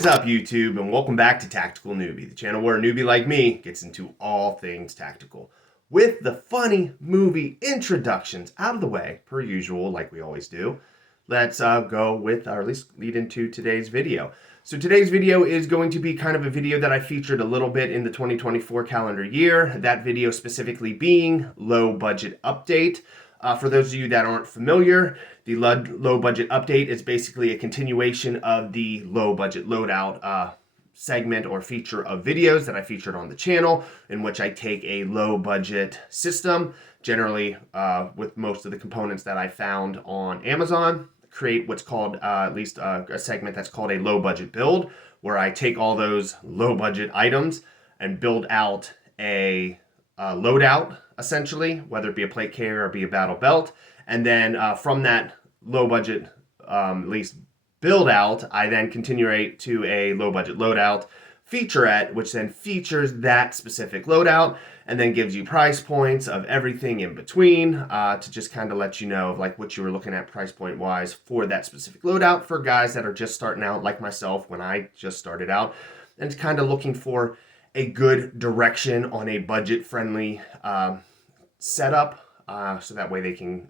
is up, YouTube, and welcome back to Tactical Newbie, the channel where a newbie like me gets into all things tactical. With the funny movie introductions out of the way, per usual, like we always do, let's go with, or at least lead into today's video. So today's video is going to be kind of a video that I featured a little bit in the 2024 calendar year. That video specifically being low budget update. For those of you that aren't familiar, the low budget update is basically a continuation of the low budget loadout segment or feature of videos that I featured on the channel, in which I take a low budget system, generally with most of the components that I found on Amazon, create what's called at least a segment that's called a low budget build, where I take all those low budget items and build out a loadout, essentially, whether it be a plate carrier or be a battle belt. And then from that low budget, at least build out, I then continue to a low budget loadout featurette, which then features that specific loadout and then gives you price points of everything in between to just kind of let you know of like what you were looking at price point wise for that specific loadout for guys that are just starting out like myself when I just started out and kind of looking for a good direction on a budget friendly setup, so that way they can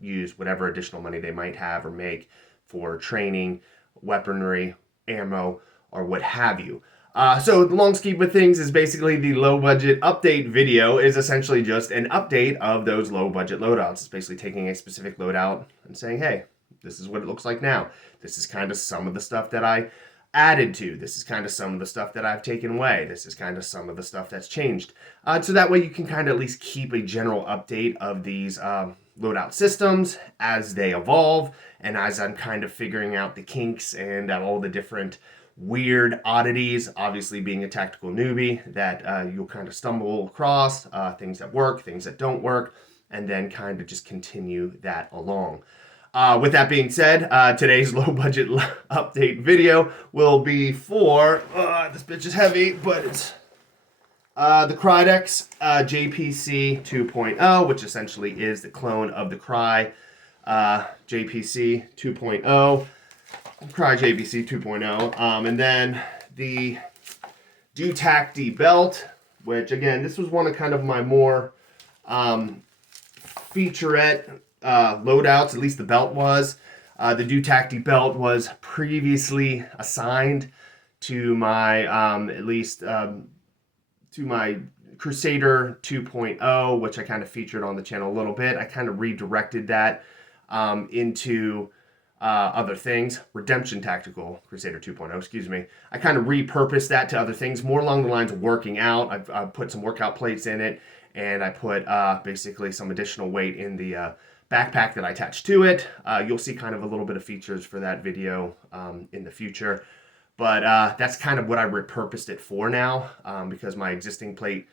use whatever additional money they might have or make for training, weaponry, ammo, or what have you. So the long scheme of things is basically the low budget update video is essentially just an update of those low budget loadouts. It's basically taking a specific loadout and saying, hey, this is what it looks like now. This is kind of some of the stuff that I added to. This is kind of some of the stuff that I've taken away. This is kind of some of the stuff that's changed. So that way you can kind of at least keep a general update of these loadout systems as they evolve and as I'm kind of figuring out the kinks and all the different weird oddities, obviously being a tactical newbie, that you'll kind of stumble across, things that work, things that don't work, and then kind of just continue that along. With that being said, today's low budget update video will be for, this bitch is heavy, but it's the Krydex JPC 2.0, which essentially is the clone of the JPC 2.0. Cry JPC 2.0, and then the Dotacty belt, which again, this was one of kind of my more featurette loadouts, at least the belt was. The Dotacty belt was previously assigned to my, at least to my Crusader 2.0, which I kind of featured on the channel a little bit. I kind of redirected that into other things. Redemption Tactical Crusader 2.0, excuse me. I kind of repurposed that to other things, more along the lines of working out. I've put some workout plates in it, and I put basically some additional weight in the backpack that I attached to it. You'll see kind of a little bit of features for that video in the future. But that's kind of what I repurposed it for now, because my existing plate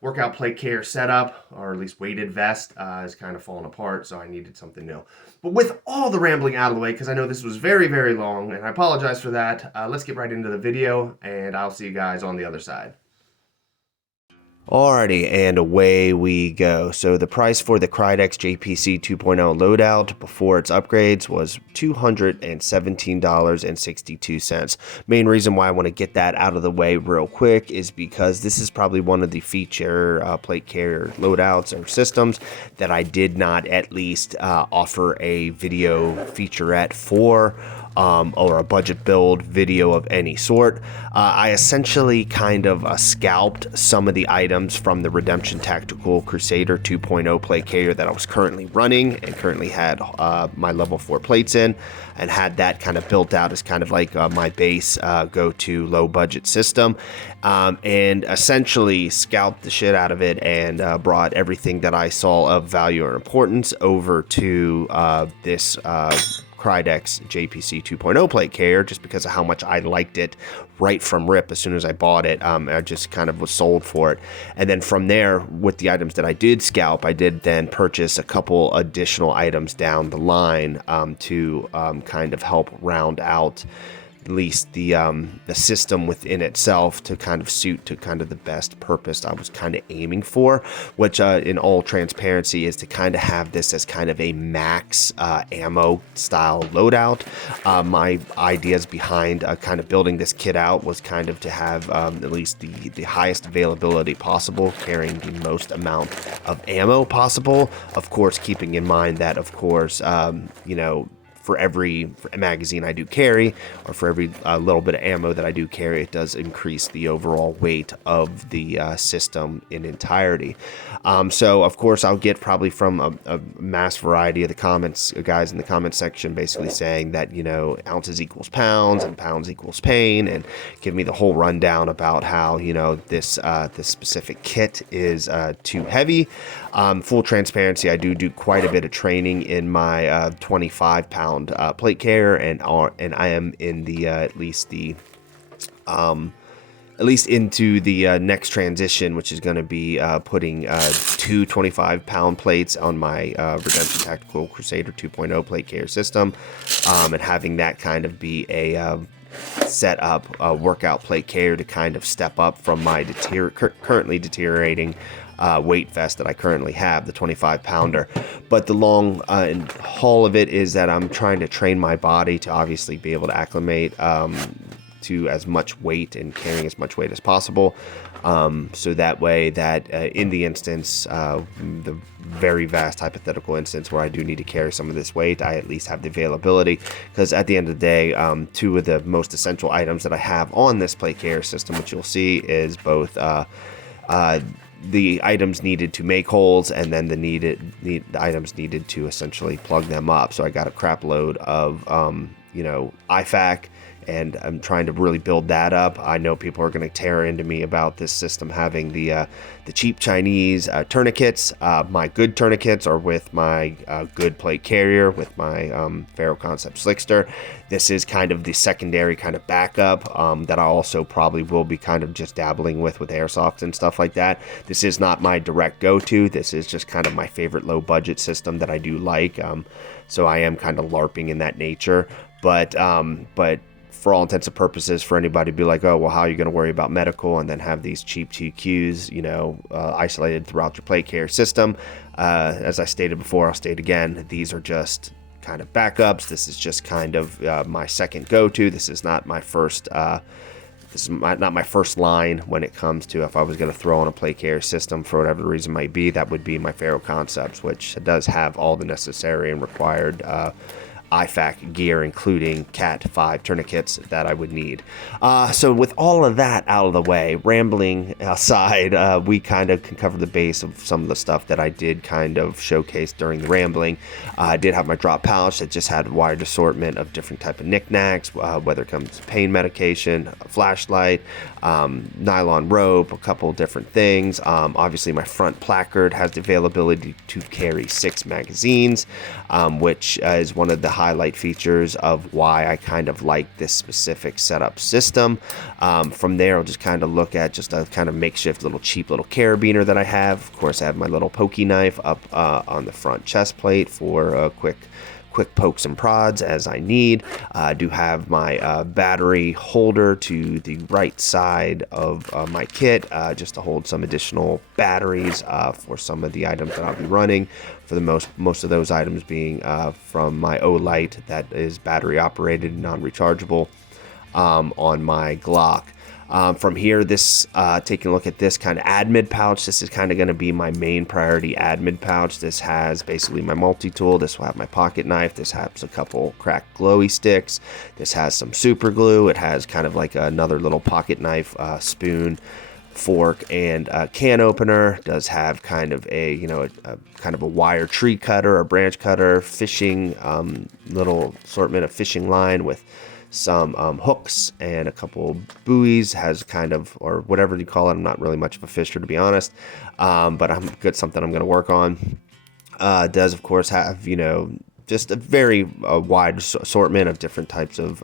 workout plate carrier setup, or at least weighted vest, is kind of falling apart, so I needed something new. But with all the rambling out of the way, because I know this was very, very long, and I apologize for that, let's get right into the video, and I'll see you guys on the other side. Alrighty, and away we go. So the price for the Krydex JPC 2.0 loadout before its upgrades was $217.62. Main reason why I want to get that out of the way real quick is because this is probably one of the feature plate carrier loadouts or systems that I did not at least offer a video featurette for. Or a budget build video of any sort. I essentially kind of scalped some of the items from the Redemption Tactical Crusader 2.0 plate carrier that I was currently running and currently had my level 4 plates in, and had that kind of built out as kind of like my base go-to low budget system, and essentially scalped the shit out of it and brought everything that I saw of value or importance over to this Krydex JPC 2.0 plate carrier, just because of how much I liked it right from rip. As soon as I bought it, I just kind of was sold for it. And then from there, with the items that I did scalp, I did then purchase a couple additional items down the line to kind of help round out at least the system within itself to kind of suit to kind of the best purpose I was kind of aiming for, which in all transparency is to kind of have this as kind of a max ammo style loadout. My ideas behind kind of building this kit out was kind of to have at least the highest availability possible, carrying the most amount of ammo possible. Of course, keeping in mind that, of course, you know, for every magazine I do carry, or for every little bit of ammo that I do carry, it does increase the overall weight of the system in entirety. So of course I'll get probably from a mass variety of the comments, guys in the comment section, basically saying that, you know, ounces equals pounds and pounds equals pain, and give me the whole rundown about how, you know, this specific kit is too heavy. Full transparency, I do quite a bit of training in my 25-pound plate carrier, and I am in the at least into the next transition, which is going to be putting two 25-pound plates on my Redemption Tactical Crusader 2.0 plate carrier system, and having that kind of be a set up workout plate carrier to kind of step up from my currently deteriorating weight vest that I currently have, the 25-pounder. But the long and haul of it is that I'm trying to train my body to obviously be able to acclimate to as much weight and carrying as much weight as possible, so that way that in the instance, the very vast hypothetical instance where I do need to carry some of this weight, I at least have the availability. Because at the end of the day, two of the most essential items that I have on this plate carrier system, which you'll see, is both the items needed to make holes, and then the items needed to essentially plug them up. So I got a crap load of you know, IFAK, and I'm trying to really build that up. I know people are going to tear into me about this system having the cheap Chinese tourniquets. My good tourniquets are with my good plate carrier, with my Faro Concept Slickster. This is kind of the secondary kind of backup that I also probably will be kind of just dabbling with airsoft and stuff like that. This is not my direct go-to. This is just kind of my favorite low budget system that I do like. So I am kind of LARPing in that nature, but for all intents and purposes, for anybody to be like, oh, well, how are you going to worry about medical and then have these cheap TQs, you know, isolated throughout your plate carrier system? As I stated before, I'll state again, these are just kind of backups. This is just kind of my second go-to. This is not my first. This is not my first line when it comes to if I was going to throw on a plate carrier system for whatever the reason might be. That would be my Faro Concepts, which does have all the necessary and required IFAK gear, including Cat 5 tourniquets that I would need. So with all of that out of the way, rambling aside, we kind of can cover the base of some of the stuff that I did kind of showcase during the rambling. I did have my drop pouch that just had a wide assortment of different type of knickknacks, whether it comes to pain medication, a flashlight, nylon rope, a couple different things. Obviously my front placard has the availability to carry 6 magazines, which is one of the highlight features of why I kind of like this specific setup system. From there, I'll just kind of look at just a kind of makeshift cheap little carabiner that I have. Of course, I have my little pokey knife up on the front chest plate for quick pokes and prods as I need. I do have my battery holder to the right side of my kit, just to hold some additional batteries for some of the items that I'll be running. For the most of those items being from my O-Lite that is battery operated, non-rechargeable, on my Glock. From here, taking a look at this kind of admin pouch, this is kind of going to be my main priority admin pouch. This has basically my multi-tool. This will have my pocket knife. This has a couple cracked glowy sticks. This has some super glue. It has kind of like another little pocket knife, spoon, fork, and a can opener. Does have kind of a kind of a wire tree cutter or branch cutter, fishing, little assortment of fishing line with some hooks and a couple buoys. Has kind of, or whatever you call it, I'm not really much of a fisher, to be honest, but something I'm going to work on. Does of course have, just a very wide assortment of different types of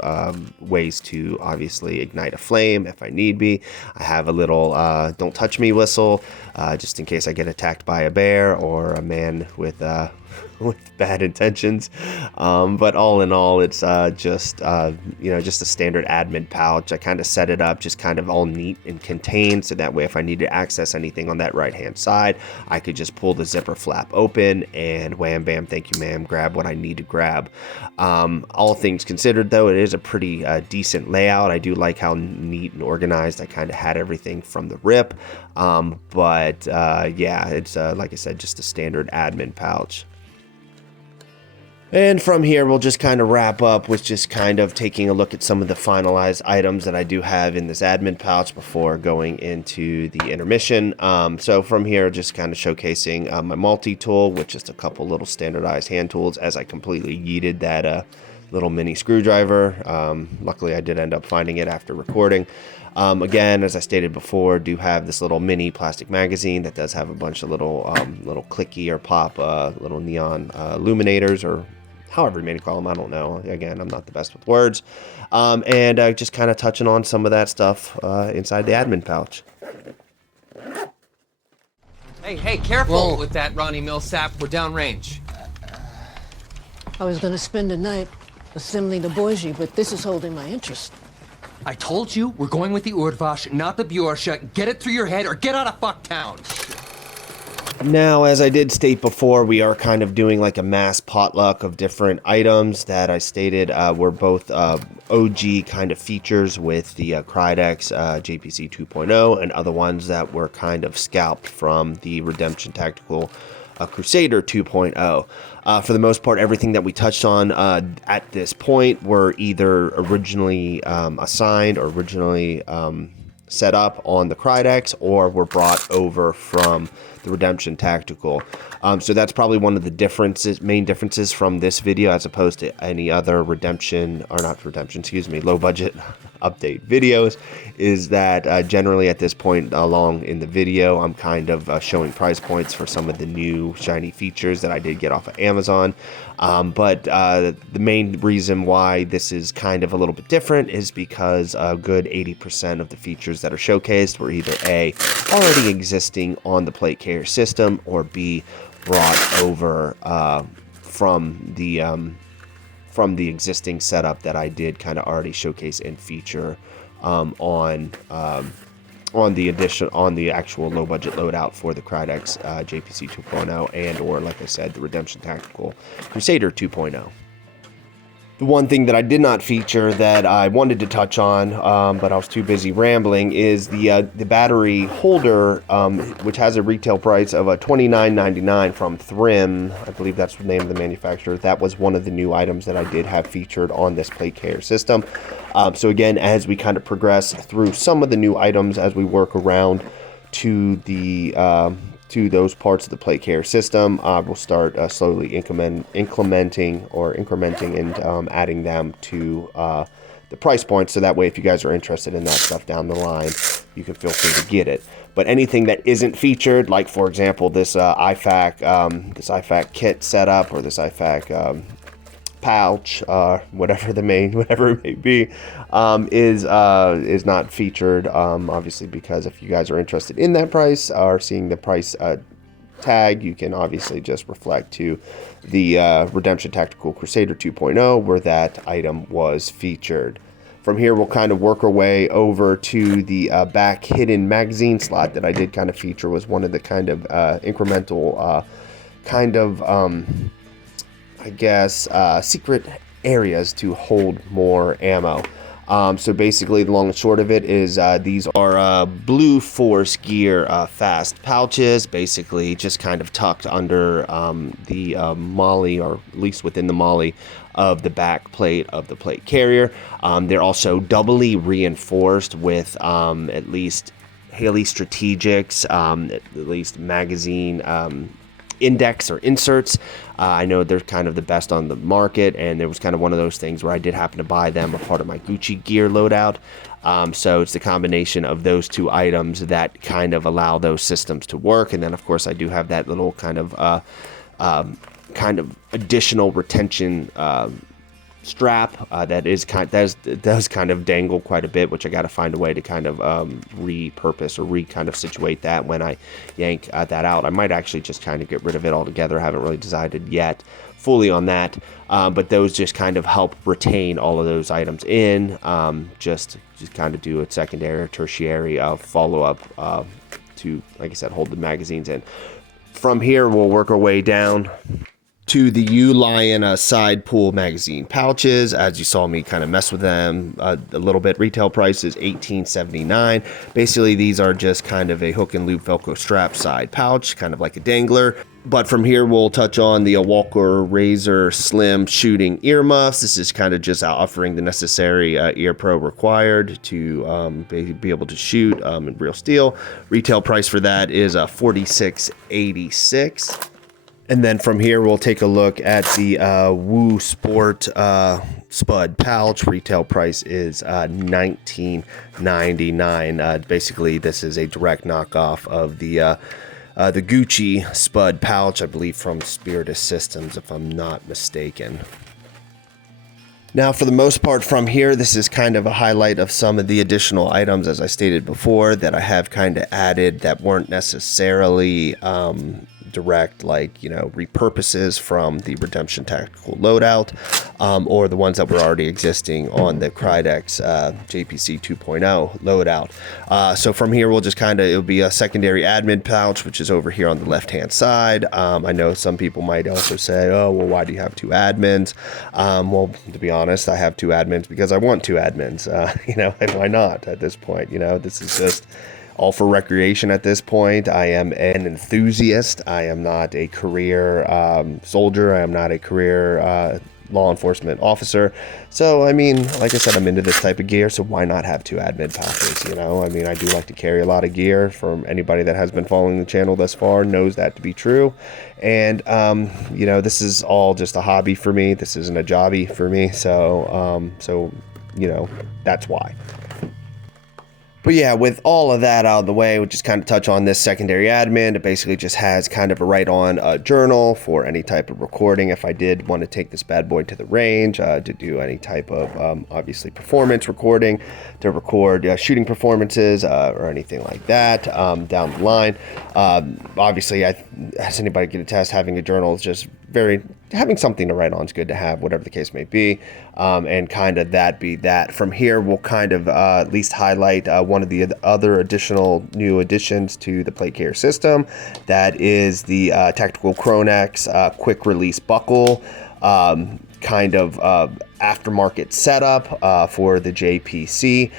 ways to obviously ignite a flame if I need be. I have a little don't touch me whistle, just in case I get attacked by a bear or a man with with bad intentions. But all in all, it's just just a standard admin pouch. I kind of set it up just kind of all neat and contained, so that way if I need to access anything on that right hand side, I could just pull the zipper flap open and wham bam, thank you ma'am, grab what I need to grab. All things considered though, it is a pretty decent layout. I do like how neat and organized I kind of had everything from the rip. Yeah, it's like I said, just a standard admin pouch. And from here, we'll just kind of wrap up with just kind of taking a look at some of the finalized items that I do have in this admin pouch before going into the intermission. So from here, just kind of showcasing my multi-tool, which is a couple little standardized hand tools, as I completely yeeted that little mini screwdriver. Luckily, I did end up finding it after recording. Again, as I stated before, do have this little mini plastic magazine that does have a bunch of little clicky or pop little neon illuminators, or however you may call them, I don't know. Again, I'm not the best with words. Just kind of touching on some of that stuff inside the admin pouch. Hey, careful with that Ronnie Millsap. We're downrange. I was gonna spend the night assembling the Boise, but this is holding my interest. I told you, we're going with the Urdvash, not the Bjorsha. Get it through your head or get out of fucktown. Now, as I did state before, we are kind of doing like a mass potluck of different items that I stated were both OG kind of features with the Krydex JPC 2.0 and other ones that were kind of scalped from the Redemption Tactical Crusader 2.0. For the most part, everything that we touched on at this point were either originally assigned or originally set up on the Krydex, or were brought over from the Redemption Tactical. So that's probably one of the main differences from this video as opposed to any other low budget update videos, is that generally at this point along in the video, I'm kind of showing price points for some of the new shiny features that I did get off of Amazon. But the main reason why this is kind of a little bit different is because a good 80% of the features that are showcased were either A, already existing on the plate carrier system, or B, brought over from the existing setup that I did kind of already showcase and feature on the actual low budget loadout for the Krydex JPC 2.0 and or, like I said, the Redemption Tactical Crusader 2.0. The one thing that I did not feature that I wanted to touch on, but I was too busy rambling, is the battery holder, which has a retail price of $29.99 from Thrim. I believe that's the name of the manufacturer. That was one of the new items that I did have featured on this plate carrier system. So again, as we kind of progress through some of the new items, as we work around to those parts of the plate carrier system, we'll start slowly incrementing and adding them to the price point, so that way if you guys are interested in that stuff down the line, you can feel free to get it. But anything that isn't featured, like for example this IFAC kit setup, or this IFAC pouch, whatever it may be, is not featured, obviously, because if you guys are interested in that price or seeing the price tag, you can obviously just reflect to the Redemption Tactical Crusader 2.0 where that item was featured. From here, we'll kind of work our way over to the back hidden magazine slot that I did kind of feature. Was one of the kind of incremental secret areas to hold more ammo. So basically, the long and short of it is these are Blue Force Gear fast pouches, basically just kind of tucked under the molly, or at least within the molly of the back plate of the plate carrier. They're also doubly reinforced with at least Haley Strategics, at least magazine index or inserts. I know they're kind of the best on the market, and there was kind of one of those things where I did happen to buy them a part of my Gucci gear loadout. So it's the combination of those two items that kind of allow those systems to work. And then of course I do have that little kind of additional retention strap that does kind of dangle quite a bit, which I got to find a way to kind of repurpose or kind of situate that when I yank that out. I might actually just kind of get rid of it altogether. I haven't really decided yet fully on that, but those just kind of help retain all of those items in, just kind of do a secondary or tertiary follow-up to, like I said, hold the magazines in. From here, we'll work our way down to the U-Lion side pull magazine pouches. As you saw me kind of mess with them a little bit. Retail price is $18.79. Basically, these are just kind of a hook and loop Velcro strap side pouch, kind of like a dangler. But from here, we'll touch on the Walker Razor Slim shooting earmuffs. This is kind of just offering the necessary ear pro required to be able to shoot in real steel. Retail price for that is $46.86. And then from here, we'll take a look at the Woo Sport SPUD Pouch. Retail price is $19.99. Basically, this is a direct knockoff of the Gucci SPUD Pouch, I believe from Spiritus Systems, if I'm not mistaken. Now, for the most part from here, this is kind of a highlight of some of the additional items, as I stated before, that I have kind of added that weren't necessarily direct, like, you know, repurposes from the Redemption Tactical Loadout, or the ones that were already existing on the Krydex JPC 2.0 Loadout. So from here, we'll just kind of, it'll be a secondary admin pouch, which is over here on the left-hand side. I know some people might also say, oh, well, why do you have two admins? Well, to be honest, I have two admins because I want two admins, you know, and why not at this point? You know, this is just all for recreation at this point. I am an enthusiast. I am not a career soldier. I am not a career law enforcement officer. So, I mean, like I said, I'm into this type of gear, so why not have two admin pouches, you know? I mean, I do like to carry a lot of gear. From anybody that has been following the channel thus far knows that to be true. And, you know, this is all just a hobby for me. This isn't a jobby for me. So, you know, that's why. But yeah, with all of that out of the way, we'll just kind of touch on this secondary admin. It basically just has kind of a write-on journal for any type of recording. If I did want to take this bad boy to the range to do any type of, obviously, performance recording, to record shooting performances or anything like that down the line. Obviously, as anybody can attest, having a journal is just having something to write on is good to have, whatever the case may be, and kind of that be that. From here, we'll kind of at least highlight one of the other additional new additions to the plate carrier system. That is the Tactical Chronex quick release buckle, kind of aftermarket setup for the JPC.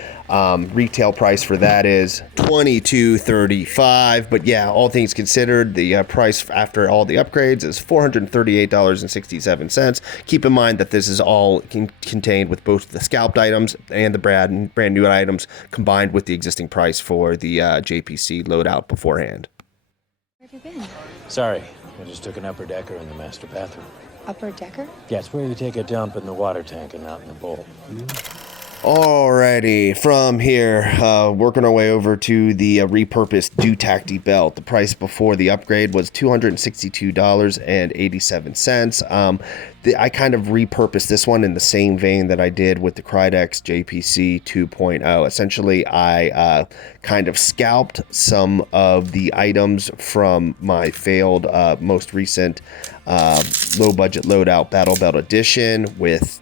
Retail price for that is $22.35, but yeah, all things considered, the price after all the upgrades is $438.67. Keep in mind that this is all contained with both the scalped items and the brand new items combined with the existing price for the JPC loadout beforehand. Where have you been? Sorry, I just took an upper decker in the master bathroom. Upper decker? Yeah, it's where you take a dump in the water tank and not in the bowl. Alrighty, from here, working our way over to the repurposed Dotacty belt. The price before the upgrade was $262.87. I kind of repurposed this one in the same vein that I did with the Krydex JPC 2.0. Essentially, I kind of scalped some of the items from my failed most recent low-budget loadout Battle Belt Edition with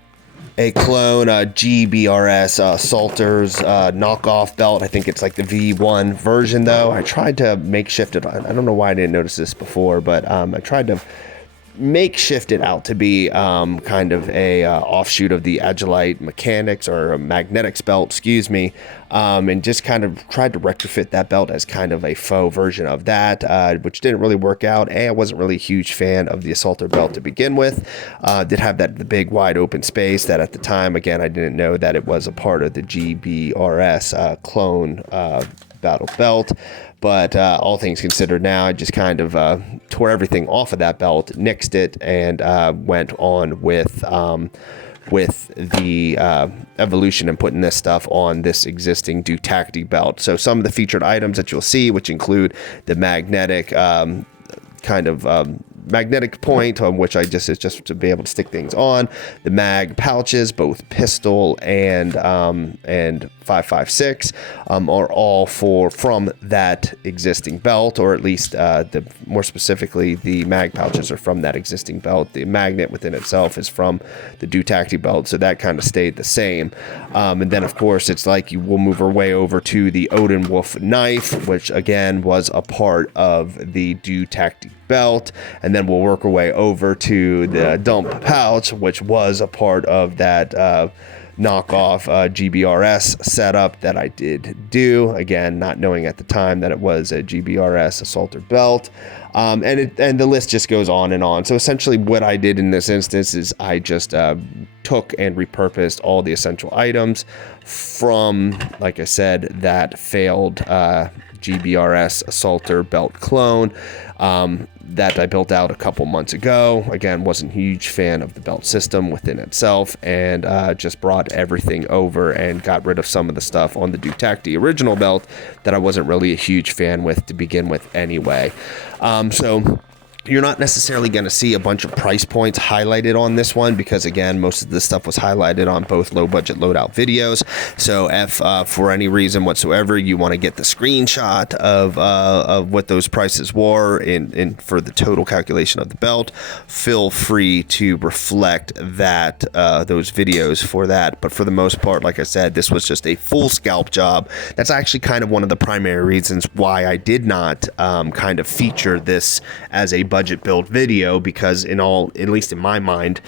a clone GBRS Salters knockoff belt. I think it's like the V1 version, though. I tried to makeshift it. I don't know why I didn't notice this before, but I tried to makeshift it out to be kind of a offshoot of the Agilite Mechanics or a Magnetics belt, excuse me, and just kind of tried to retrofit that belt as kind of a faux version of that, which didn't really work out. And I wasn't really a huge fan of the Assaulter belt to begin with. Did have the big wide open space that at the time, again, I didn't know that it was a part of the GBRS clone battle belt. But all things considered now, I just kind of tore everything off of that belt, nixed it, and went on with the evolution and putting this stuff on this existing Dotacty belt. So some of the featured items that you'll see, which include the magnetic kind of magnetic point on which it's just to be able to stick things on. The mag pouches, both pistol and 5.56, are all from that existing belt, or at least more specifically, the mag pouches are from that existing belt. The magnet within itself is from the Dotacty belt, so that kind of stayed the same. And then, of course, it's like we'll move our way over to the ODINWOLF knife, which again was a part of the Dotacty belt, and then we'll work our way over to the dump pouch, which was a part of that knockoff GBRS setup that I did do, again not knowing at the time that it was a GBRS assaulter belt. And the list just goes on and on. So essentially what I did in this instance is I just took and repurposed all the essential items from, like I said, that failed GBRS assaulter belt clone that I built out a couple months ago. Again, wasn't a huge fan of the belt system within itself, and just brought everything over and got rid of some of the stuff on the Dotacty original belt that I wasn't really a huge fan with to begin with anyway. So you're not necessarily going to see a bunch of price points highlighted on this one because, again, most of this stuff was highlighted on both low budget loadout videos. So if for any reason whatsoever you want to get the screenshot of what those prices were in for the total calculation of the belt, feel free to reflect that those videos for that. But for the most part, like I said, this was just a full scalp job. That's actually kind of one of the primary reasons why I did not kind of feature this as a budget build video, because at least in my mind,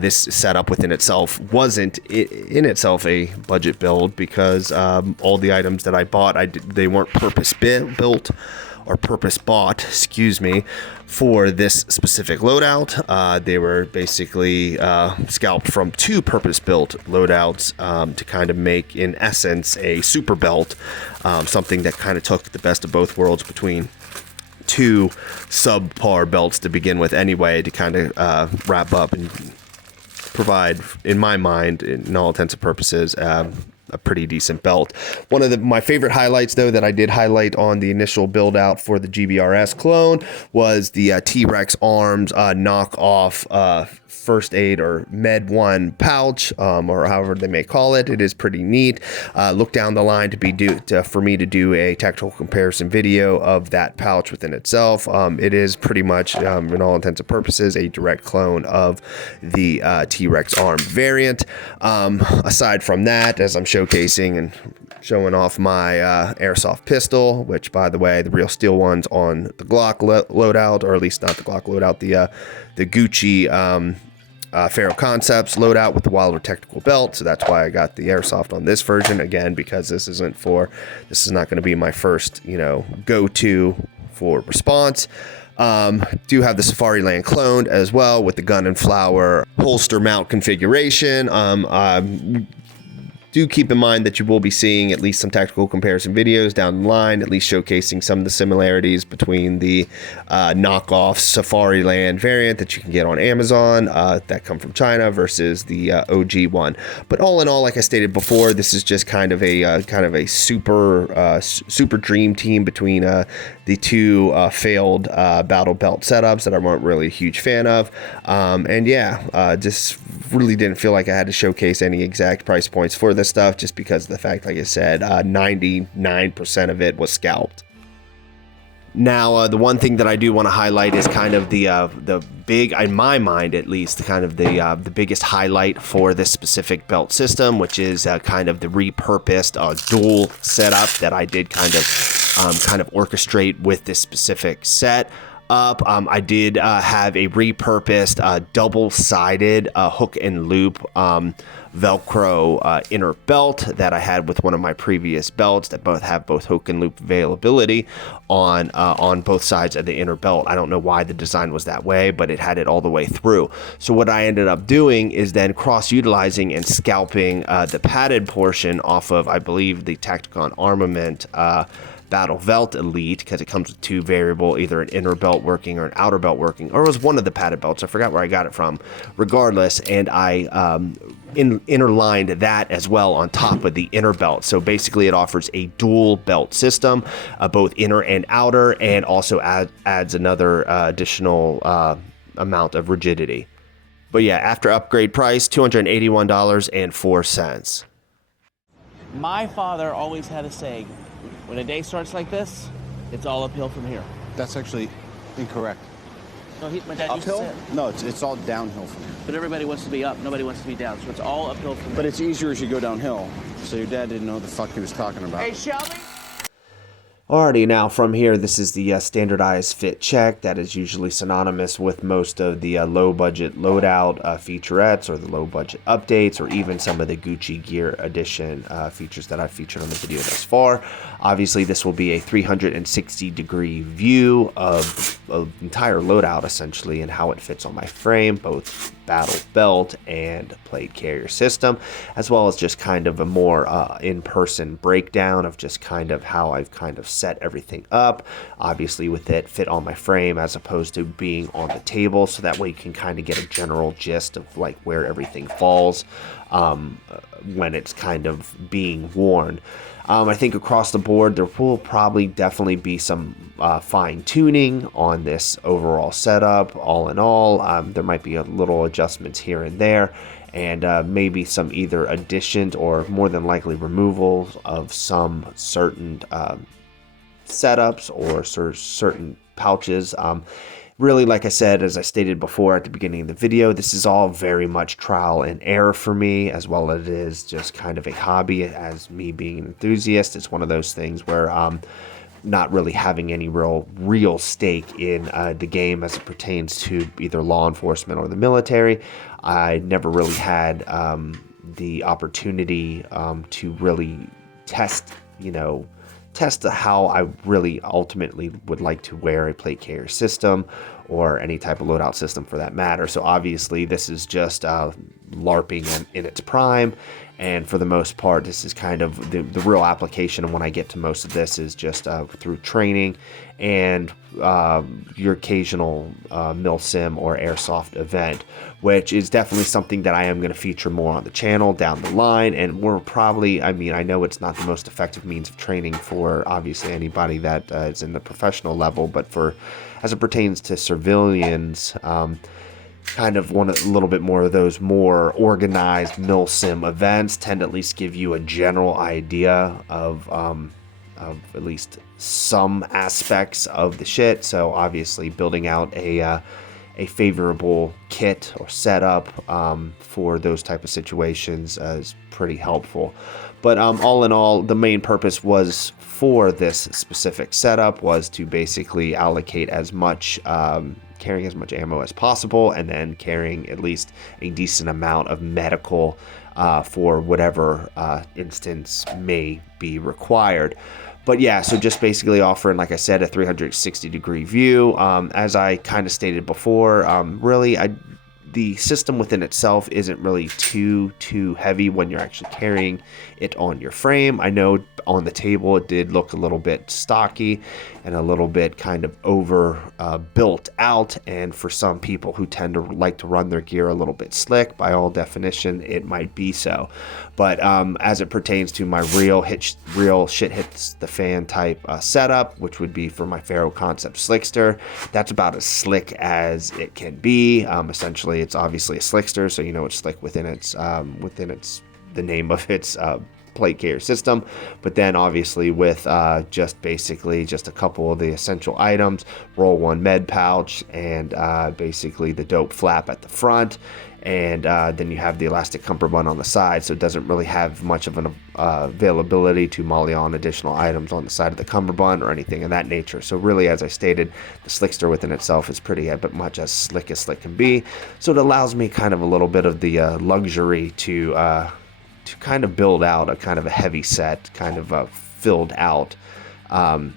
this setup within itself wasn't in itself a budget build, because all the items that I bought, they weren't purpose built or purpose bought, excuse me, for this specific loadout. They were basically scalped from two purpose built loadouts to kind of make, in essence, a super belt, something that kind of took the best of both worlds between two subpar belts to begin with anyway, to kind of wrap up and provide, in my mind, in all intents and purposes, a pretty decent belt. One of my favorite highlights, though, that I did highlight on the initial build out for the GBRS clone was the T-Rex Arms knockoff first aid or med 1 pouch, or however they may call it. It is pretty neat. Look down the line for me to do a tactical comparison video of that pouch within itself. It is pretty much, in all intents and purposes, a direct clone of the T-Rex Arm variant. Aside from that, as I'm showcasing and showing off my airsoft pistol, which, by the way, the real steel one's on the Glock loadout, or at least not the Glock loadout, the Gucci Faro Concepts loadout with the Wilder technical belt. So that's why I got the airsoft on this version, again, because this is not going to be my first, go-to for response. Do have the Safariland cloned as well with the gun and flower holster mount configuration. Do keep in mind that you will be seeing at least some tactical comparison videos down the line, at least showcasing some of the similarities between the knockoff Safariland variant that you can get on Amazon that come from China versus the OG one. But all in all, like I stated before, this is just kind of a super dream team between the two failed battle belt setups that I weren't really a huge fan of. Just really didn't feel like I had to showcase any exact price points for this stuff, just because of the fact, like I said, 99% of it was scalped. Now, the one thing that I do want to highlight is kind of the big, in my mind at least, kind of the biggest highlight for this specific belt system, which is kind of the repurposed dual setup that I did kind of orchestrate with this specific set up. I did have a repurposed double-sided hook and loop Velcro inner belt that I had with one of my previous belts that have both hook and loop availability on both sides of the inner belt. I don't know why the design was that way, but it had it all the way through. So what I ended up doing is then cross-utilizing and scalping the padded portion off of, I believe, the Tacticon Armament Battle Velt Elite, because it comes with two variable, either an inner belt working or an outer belt working, or it was one of the padded belts. I forgot where I got it from. Regardless, and I interlined that as well on top of the inner belt. So basically it offers a dual belt system, both inner and outer, and also adds another additional amount of rigidity. But yeah, after upgrade price, $281.04. My father always had a saying, when a day starts like this, it's all uphill from here. That's actually incorrect. No, my dad used to say Uphill? it. No, it's all downhill from here. But everybody wants to be up, nobody wants to be down, so it's all uphill from here. But it's easier as you go downhill. So your dad didn't know what the fuck he was talking about. Hey, Shelby! Alrighty, now from here, this is the standardized fit check that is usually synonymous with most of the low-budget loadout featurettes or the low-budget updates, or even some of the Gucci Gear Edition features that I've featured on the video thus far. Obviously, this will be a 360-degree view of the entire loadout, essentially, and how it fits on my frame, both battle belt and plate carrier system, as well as just kind of a more in-person breakdown of just kind of how I've kind of set everything up, obviously with it fit on my frame as opposed to being on the table, so that way you can kind of get a general gist of like where everything falls when it's kind of being worn. I think across the board there will probably definitely be some fine-tuning on this overall setup. All in all, there might be a little adjustments here and there, and maybe some either additions or more than likely removals of some certain setups or certain pouches. Really, like I said, as I stated before at the beginning of the video, this is all very much trial and error for me, as well as it is just kind of a hobby. As me being an enthusiast, it's one of those things where not really having any real stake in the game as it pertains to either law enforcement or the military. I never really had the opportunity to really test how I really ultimately would like to wear a plate carrier system or any type of loadout system for that matter. So obviously this is just LARPing in its prime, and for the most part this is kind of the real application of when I get to most of this is just through training and your occasional mil sim or airsoft event, which is definitely something that I am going to feature more on the channel down the line. And we're probably, I mean, I know it's not the most effective means of training for obviously anybody that is in the professional level, but for as it pertains to civilians, kind of want a little bit more of those more organized mil sim events tend to at least give you a general idea of at least some aspects of the shit. So obviously building out a favorable kit or setup for those type of situations is pretty helpful. But all in all, the main purpose was for this specific setup was to basically allocate as much carrying as much ammo as possible, and then carrying at least a decent amount of medical for whatever instance may be required. But yeah, so just basically offering, like I said, a 360-degree view. As I kind of stated before, really, the system within itself isn't really too heavy when you're actually carrying it on your frame. I know on the table it did look a little bit stocky and a little bit kind of over built out, and for some people who tend to like to run their gear a little bit slick, by all definition it might be so. But as it pertains to my real shit hits the fan type setup, which would be for my Faro Concept Slickster, that's about as slick as it can be. Essentially it's obviously a slickster, so you know it's slick within its the name of its plate carrier system. But then obviously with just basically just a couple of the essential items, roll one med pouch, and basically the dope flap at the front, and then you have the elastic cummerbund on the side, so it doesn't really have much of an availability to molly on additional items on the side of the cummerbund or anything of that nature. So really, as I stated, the slickster within itself is pretty but much as slick can be, so it allows me kind of a little bit of the luxury to kind of build out a kind of a heavy set, kind of filled out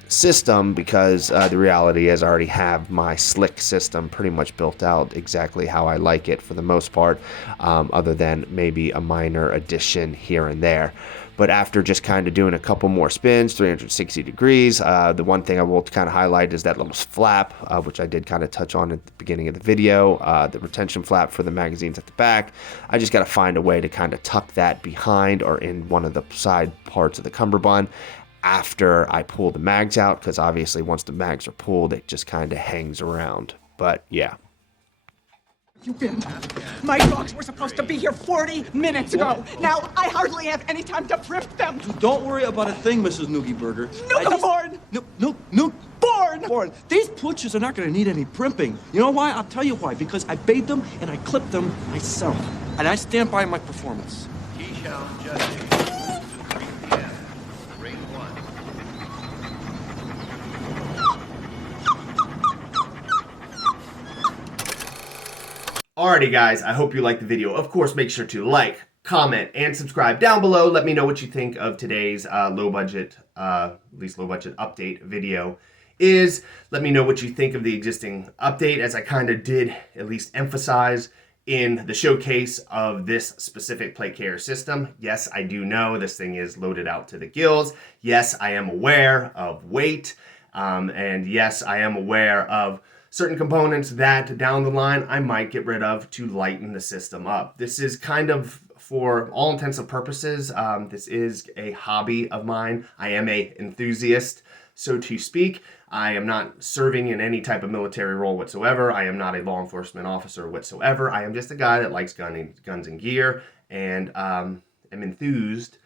system, because the reality is I already have my slick system pretty much built out exactly how I like it for the most part, other than maybe a minor addition here and there. But after just kind of doing a couple more spins, 360 degrees, the one thing I will kind of highlight is that little flap, which I did kind of touch on at the beginning of the video, the retention flap for the magazines at the back. I just got to find a way to kind of tuck that behind or in one of the side parts of the cummerbund after I pull the mags out, because obviously once the mags are pulled, it just kind of hangs around. But yeah. You been? My dogs were supposed to be here 40 minutes ago. Now I hardly have any time to primp them. Don't worry about a thing, Mrs. Noogieburger. Noogaborn! Born. These pooches are not going to need any primping. You know why? I'll tell you why. Because I bathed them and I clipped them myself. And I stand by my performance. Keyshawn Judge, 3 p.m. Ring 1. Alrighty guys, I hope you liked the video. Of course, make sure to like, comment, and subscribe down below. Let me know what you think of today's low budget update video. Let me know what you think of the existing update, as I kind of did at least emphasize in the showcase of this specific plate carrier system. Yes, I do know this thing is loaded out to the gills. Yes, I am aware of weight. And yes, I am aware of certain components that down the line I might get rid of to lighten the system up. This is kind of, for all intents and purposes, this is a hobby of mine. I am an enthusiast, so to speak. I am not serving in any type of military role whatsoever. I am not a law enforcement officer whatsoever. I am just a guy that likes guns and gear, and am enthused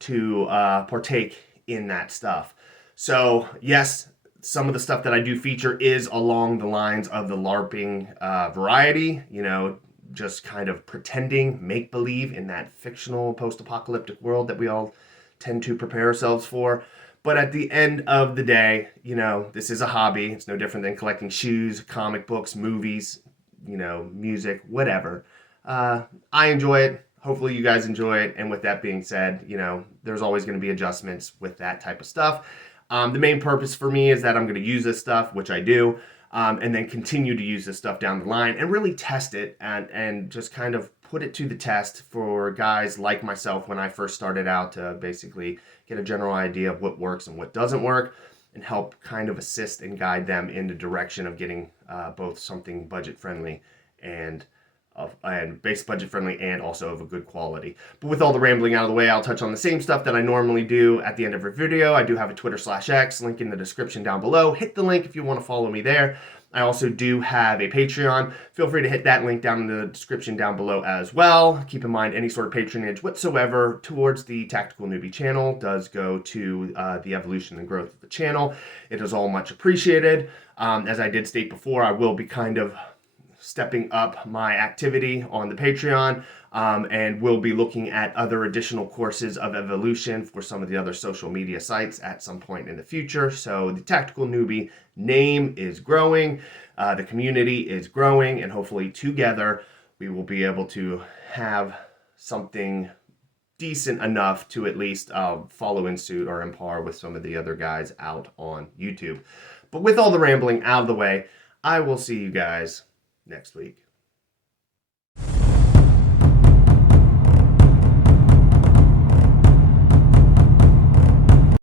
to partake in that stuff. So yes, some of the stuff that I do feature is along the lines of the LARPing variety, you know, just kind of pretending, make-believe in that fictional post-apocalyptic world that we all tend to prepare ourselves for. But at the end of the day, you know, this is a hobby. It's no different than collecting shoes, comic books, movies, you know, music, whatever. I enjoy it. Hopefully you guys enjoy it. And with that being said, you know, there's always going to be adjustments with that type of stuff. The main purpose for me is that I'm going to use this stuff, which I do, and then continue to use this stuff down the line and really test it and just kind of put it to the test for guys like myself when I first started out, to basically get a general idea of what works and what doesn't work, and help kind of assist and guide them in the direction of getting both something budget friendly and base budget friendly and also of a good quality. But with all the rambling out of the way, I'll touch on the same stuff that I normally do at the end of every video. I do have a Twitter/X, link in the description down below. Hit the link if you want to follow me there. I also do have a Patreon. Feel free to hit that link down in the description down below as well. Keep in mind, any sort of patronage whatsoever towards the Tactical Newbie channel does go to the evolution and growth of the channel. It is all much appreciated. As I did state before, I will be kind of stepping up my activity on the Patreon, and we'll be looking at other additional courses of evolution for some of the other social media sites at some point in the future. So the Tactical Newbie name is growing, the community is growing, and hopefully together we will be able to have something decent enough to at least follow in suit or in par with some of the other guys out on YouTube. But with all the rambling out of the way, I will see you guys next week.